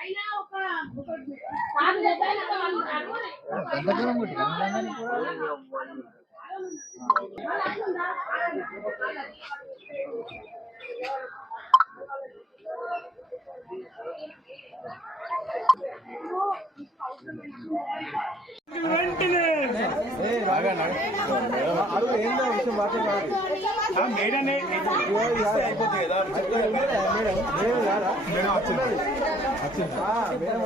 అయినా ఒక సార్ లేదా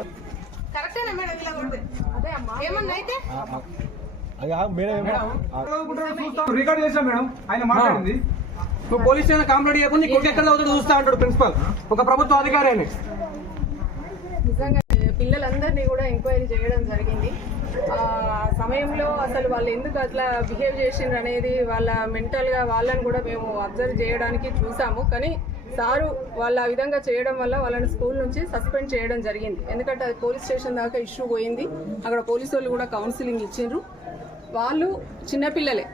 కరెక్టేనా మేడం ఇలా ఉంది ఏమన్నా అయితే? రికార్డ్ చేసాం మేడం ఆయన మాట్లాడింది. నువ్వు పోలీస్ స్టేషన్ కంప్లైంట్ చేయకుండా ఎక్కడ అవుతాడు చూస్తా అంటాడు ప్రిన్సిపల్. ఒక ప్రభుత్వ అధికారి అని పిల్లలందరినీ కూడా ఎంక్వైరీ చేయడం జరిగింది. ఆ సమయంలో అసలు వాళ్ళు ఎందుకు అట్లా బిహేవ్ చేసిండ్రు అనేది వాళ్ళ మెంటల్గా వాళ్ళని కూడా మేము అబ్జర్వ్ చేయడానికి చూసాము. కానీ సారు వాళ్ళ ఆ విధంగా చేయడం వల్ల వాళ్ళని స్కూల్ నుంచి సస్పెండ్ చేయడం జరిగింది. ఎందుకంటే అది పోలీస్ స్టేషన్ దాకా ఇష్యూ పోయింది. అక్కడ పోలీసు వాళ్ళు కూడా కౌన్సిలింగ్ ఇచ్చిండ్రు. వాళ్ళు చిన్నపిల్లలే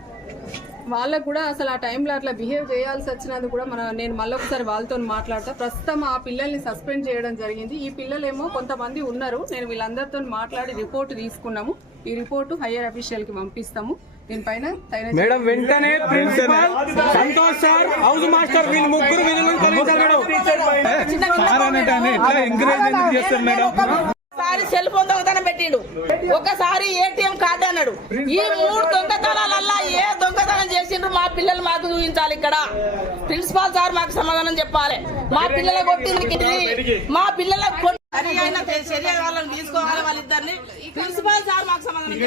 వాళ్ళకు కూడా అసలు ఆ టైంలో అట్లా బిహేవ్ చేయాల్సి వచ్చినందుకు కూడా మన నేను మళ్ళీ ఒకసారి వాళ్ళతో మాట్లాడతా. ప్రస్తుతం ఆ పిల్లల్ని సస్పెండ్ చేయడం జరిగింది. ఈ పిల్లలేమో కొంతమంది ఉన్నారు. నేను వీళ్ళందరితో మాట్లాడి రిపోర్ట్ తీసుకున్నాము. ఈ రిపోర్టు హయ్యర్ అఫీషియల్కి పంపిస్తాము. దీనిపైన మేడం వెంటనే principal Santosh sir house master వీళ్ళు ముగ్గురు విధులను తొలగించారు మేడం. Encourage madam? ఫోన్ దొంగతనం పెట్టిండు. ఒకసారి ఏటీఎం కార్డు అన్నాడు. ఈ మూడు దొంగతనాలల్లా ఏ దొంగతనం చేసిండ్రు? మా పిల్లలు మాకు చూపించాలి ఇక్కడ. ప్రిన్సిపాల్ సార్ మాకు సమాధానం చెప్పాలి. మా పిల్లల కొట్టింది మా పిల్లల కొట్టి సరి అయిన చర్య వాళ్ళని తీసుకోవాలి వాళ్ళిద్దరిని. ప్రిన్సిపాల్ సార్ మాకు సమాధానం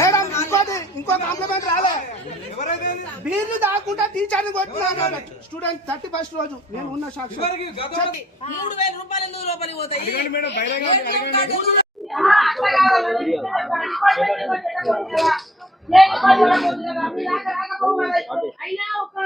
మేడం ఇంకో కాంప్లిమెంట్ రాలే. బీర్లు దాక్కుంటా టీచర్ని కొట్టినా స్టూడెంట్ థర్టీ ఫస్ట్ రోజు నేను ఉన్న సాక్షి. మూడు వేల రూపాయలు ఎందుకు లోపలికి పోతాయి? మూడు అయినా ఒక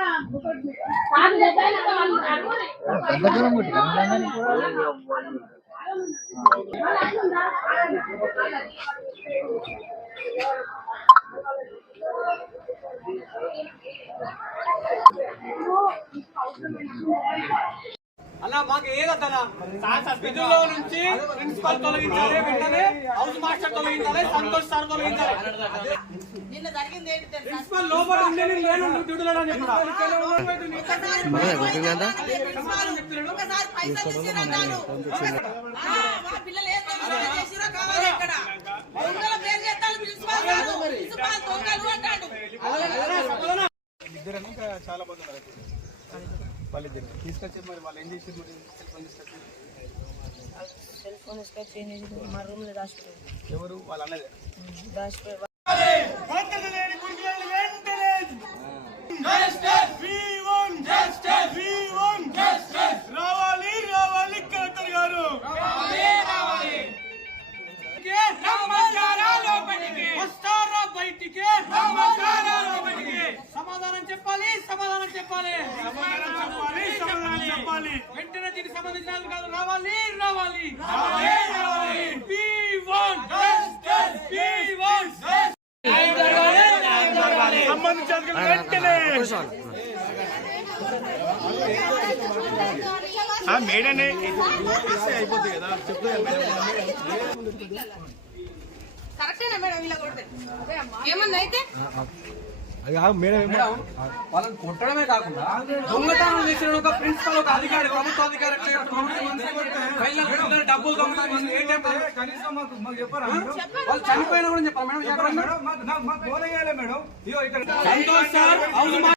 అన్న మాకు ఏదన్నా విధుల్లో నుంచి ప్రిన్సిపల్ తొలగించాలి వెంటనే హౌస్ మాస్టర్ తొలగించాలి సంతోష్ సార్ తొలగించాలి. నిన్న జరిగింది ఏంటి తెలుసా? ప్రిన్సిపల్ లోపల ఉండే నేను డ్యూటీలో చెప్పాడు ఒకసారి పైసలు ఇచ్చిరంటారు. ఆ, మా పిల్లలు ఏం దొంగతనం చేసిరో కావాలి ఇక్కడ. దొంగల పేరు చెప్తాను ప్రిన్సిపాల్ కాదు. ప్రిన్సిపాల్ దొంగలు అంటాడు. ఇద్దరు ఇంకా చాలా మంది ఉన్నారు వాళ్ళిద్దరు తీసుకొచ్చి మరి వాళ్ళు ఏం చేసి మరి? సెల్ ఫోన్ తీసుకొచ్చి? సెల్ ఫోన్ తీసుకొచ్చి ఏం చేసిండు? మా రూమ్లో దాచిపోయింది ఎవరు? వాళ్ళ అన్నదే. దాచిపోయి చెప్పాలి. చెప్పాలి. సమాధానం చెప్పాలి. వెంటనే దీనికి సంబంధించిన అధికారులు రావాలి రావాలి. సంబంధించిన వెంటనే. ఆ మేడనే. అయిపోతుంది కదా కరెక్టేనా మేడం ఇలా కొడితే? ఏమన్నా అయితే? మేడం వాళ్ళని కొట్టడమే కాకుండా దొంగతనం చేసిన ఒక ప్రిన్సిపల్ ఒక అధికారి ప్రభుత్వ అధికారి డబ్బులు వాళ్ళు చనిపోయినా కూడా చెప్పాలి మేడం? సంతోష్ సార్